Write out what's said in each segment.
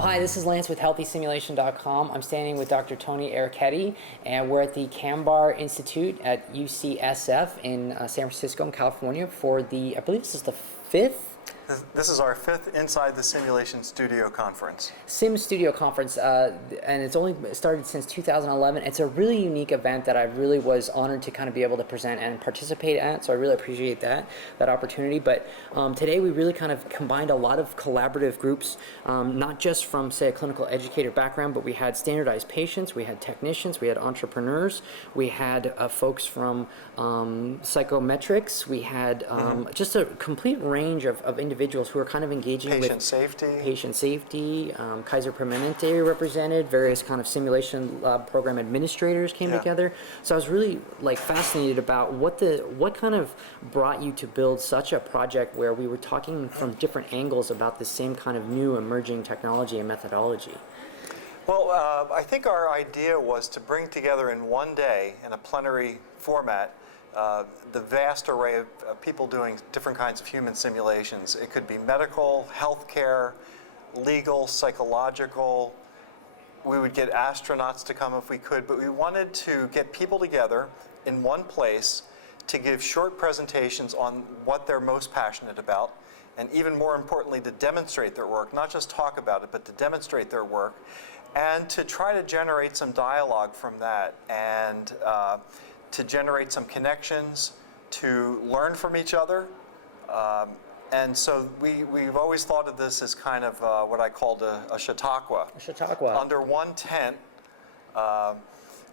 hi, this is Lance with HealthySimulation.com. I'm standing with Dr. Tony Ericetti, and we're at the Cambar Institute at UCSF in San Francisco in California for the, I believe this is the fifth This is our fifth Inside the Simulation Studio conference. Sim Studio conference, and it's only started since 2011. It's a really unique event that I really was honored to kind of be able to present and participate at, so I really appreciate that opportunity. But today we really kind of combined a lot of collaborative groups, not just from, say, a clinical educator background, but we had standardized patients, we had technicians, we had entrepreneurs, we had folks from psychometrics, we had just a complete range of individuals who are kind of engaging with patient safety. Kaiser Permanente represented, various kind of simulation lab program administrators came together. So I was really fascinated about what kind of brought you to build such a project where we were talking from different angles about the same kind of new emerging technology and methodology. Well, I think our idea was to bring together in one day in a plenary format the vast array of people doing different kinds of human simulations. It could be medical, healthcare, legal, psychological. We would get astronauts to come if we could, but we wanted to get people together in one place to give short presentations on what they're most passionate about, and even more importantly, to demonstrate their work, not just talk about it, but to demonstrate their work, and to try to generate some dialogue from that, and to generate some connections, to learn from each other. And so we've always thought of this as kind of what I called a Chautauqua. A Chautauqua. Under one tent,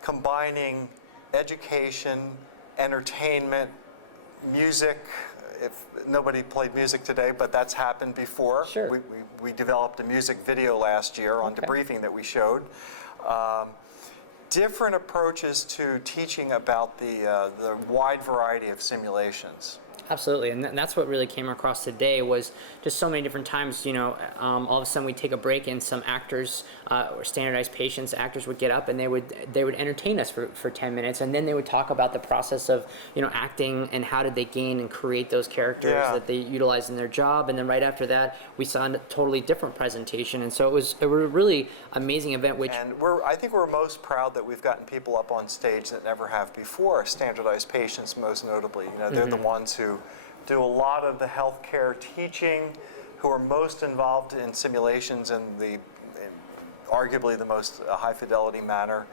combining education, entertainment, music. If nobody played music today, but that's happened before. Sure. We developed a music video last year on debriefing that we showed. Different approaches to teaching about the wide variety of simulations. Absolutely, and that's what really came across today was just so many different times, all of a sudden we'd take a break and some actors or standardized patients, actors would get up and they would entertain us for 10 minutes, and then they would talk about the process of, acting and how did they gain and create those characters that they utilize in their job, and then right after that we saw a totally different presentation, and so it was a really amazing event. And I think we're most proud that we've gotten people up on stage that never have before, standardized patients most notably. They're the ones who do a lot of the healthcare teaching, who are most involved in simulations in arguably the most high fidelity manner,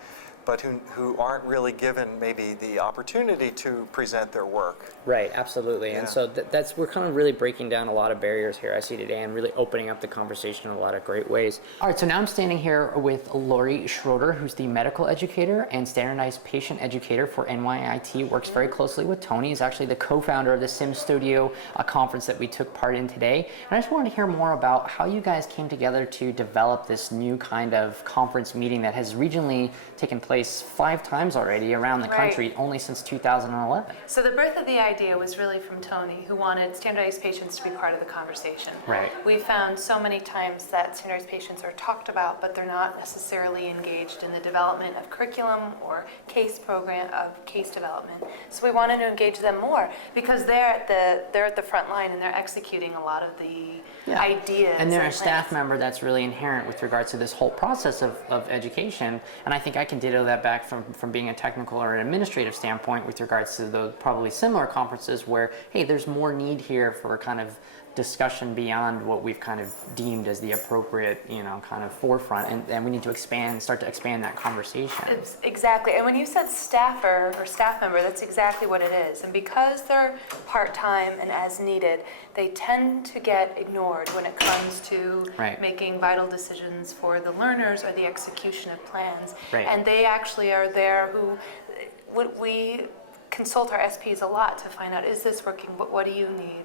but who aren't really given maybe the opportunity to present their work. Right, absolutely. And so we're kind of really breaking down a lot of barriers here I see today and really opening up the conversation in a lot of great ways. All right, so now I'm standing here with Lori Schroeder, who's the medical educator and standardized patient educator for NYIT, works very closely with Tony. He's actually the co-founder of the Sim Studio, a conference that we took part in today. And I just wanted to hear more about how you guys came together to develop this new kind of conference meeting that has regionally taken place 5 times already around the country, only since 2011. So the birth of the idea was really from Tony, who wanted standardized patients to be part of the conversation. Right. We found so many times that standardized patients are talked about, but they're not necessarily engaged in the development of curriculum or case development. So we wanted to engage them more because they're at the front line and they're executing a lot of the ideas. And they're a staff member that's really inherent with regards to this whole process of education. And I think I can ditto that back from being a technical or an administrative standpoint with regards to those probably similar conferences where, hey, there's more need here for kind of discussion beyond what we've kind of deemed as the appropriate, kind of forefront, and we need to start to expand that conversation. Exactly, and when you said staffer or staff member, that's exactly what it is. And because they're part-time and as needed, they tend to get ignored when it comes to making vital decisions for the learners or the execution of plans. Right. And they actually are there we consult our SPs a lot to find out, is this working? What do you need?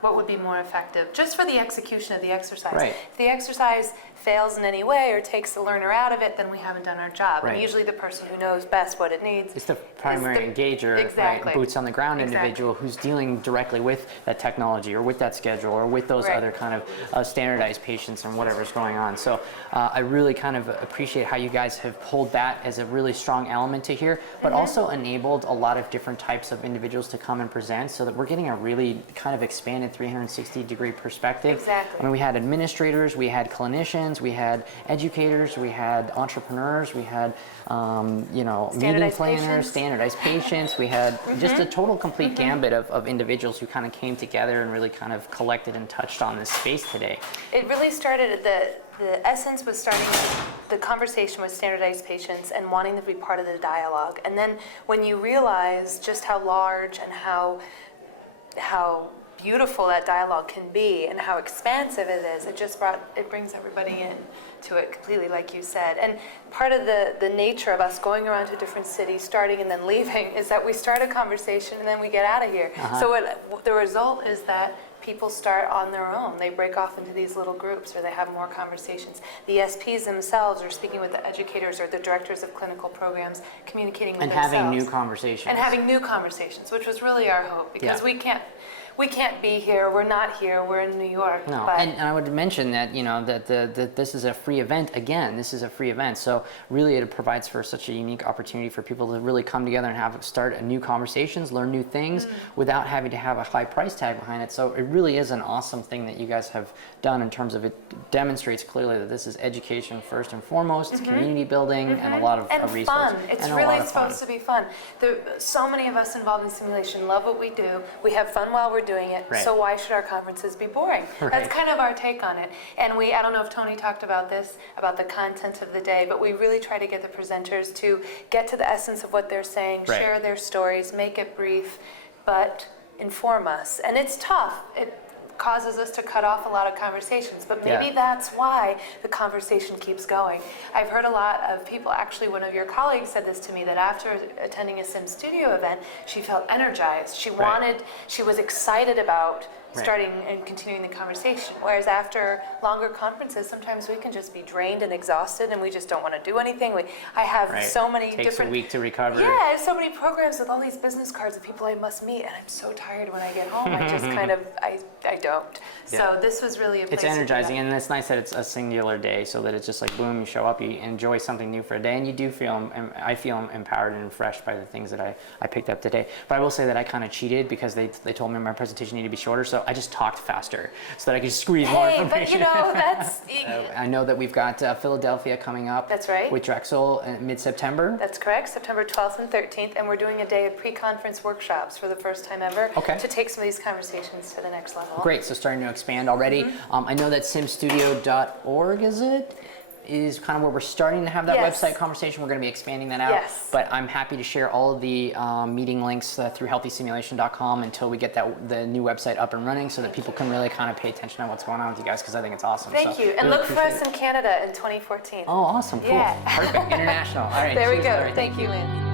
What would be more effective, just for the execution of the exercise. Right. If the exercise fails in any way or takes the learner out of it, then we haven't done our job. Right. And usually the person who knows best what it needs is the primary engager, exactly. Boots on the ground individual who's dealing directly with that technology or with that schedule or with those other kind of standardized patients and whatever's going on. So I really kind of appreciate how you guys have pulled that as a really strong element to here, but also enabled a lot of different types of individuals to come and present so that we're getting a really kind of expanded expanded 360-degree perspective. Exactly. I mean, we had administrators, we had clinicians, we had educators, we had entrepreneurs, we had meeting Standardized planners, patients. standardized patients. We had just a total complete gambit of individuals who kind of came together and really kind of collected and touched on this space today. It really started at the essence was starting the conversation with standardized patients and wanting them to be part of the dialogue. And then when you realize just how large and how beautiful that dialogue can be and how expansive it is, it brings everybody in to it completely, like you said. And part of the nature of us going around to different cities, starting and then leaving, is that we start a conversation and then we get out of here. So the result is that people start on their own. They break off into these little groups, or they have more conversations. The SPs themselves are speaking with the educators or the directors of clinical programs, communicating with themselves. And having new conversations. And having new conversations, which was really our hope, because we can't be here. We're not here. We're in New York. No, and I would mention that that this is a free event. Again, this is a free event, so really it provides for such a unique opportunity for people to really come together and start a new conversations, learn new things without having to have a high price tag behind it. So it really is an awesome thing that you guys have done in terms of it demonstrates clearly that this is education first and foremost, it's community building, and a lot of resources. Fun. It's really supposed to be fun. So many of us involved in simulation love what we do. We have fun while we're doing it. Right. So why should our conferences be boring? Right. That's kind of our take on it. And I don't know if Tony talked about this, about the content of the day, but we really try to get the presenters to get to the essence of what they're saying, Right. share their stories, make it brief, but inform us. And it's tough. It causes us to cut off a lot of conversations, but maybe that's why the conversation keeps going. I've heard a lot of people, actually one of your colleagues said this to me, that after attending a Sim Studio event, she felt energized. She was excited about starting and continuing the conversation. Whereas after longer conferences, sometimes we can just be drained and exhausted and we just don't want to do anything. I have so many Takes different... a week to recover. Yeah, I have so many programs with all these business cards of people I must meet, and I'm so tired when I get home. I just kind of, I don't. So this was really a place It's energizing, and it's nice that it's a singular day, so that it's just like boom, you show up, you enjoy something new for a day, and you do feel, I feel empowered and refreshed by the things that I picked up today. But I will say that I kind of cheated because they told me my presentation needed to be shorter, so I just talked faster so that I could squeeze more information. But that's... I know that we've got Philadelphia coming up. That's right. With Drexel mid-September. That's correct, September 12th and 13th, and we're doing a day of pre-conference workshops for the first time ever to take some of these conversations to the next level. Great, so starting to expand already. I know that simstudio.org, is kind of where we're starting to have that website conversation. We're going to be expanding that out. Yes. But I'm happy to share all of the meeting links through HealthySimulation.com until we get the new website up and running, so that people can really kind of pay attention to what's going on with you guys, because I think it's awesome. Thank you. And really look for us in Canada in 2014. Oh, awesome. Cool. Yeah. Perfect. International. All right. There we cheers, go. Larry. Thank you, Lynn.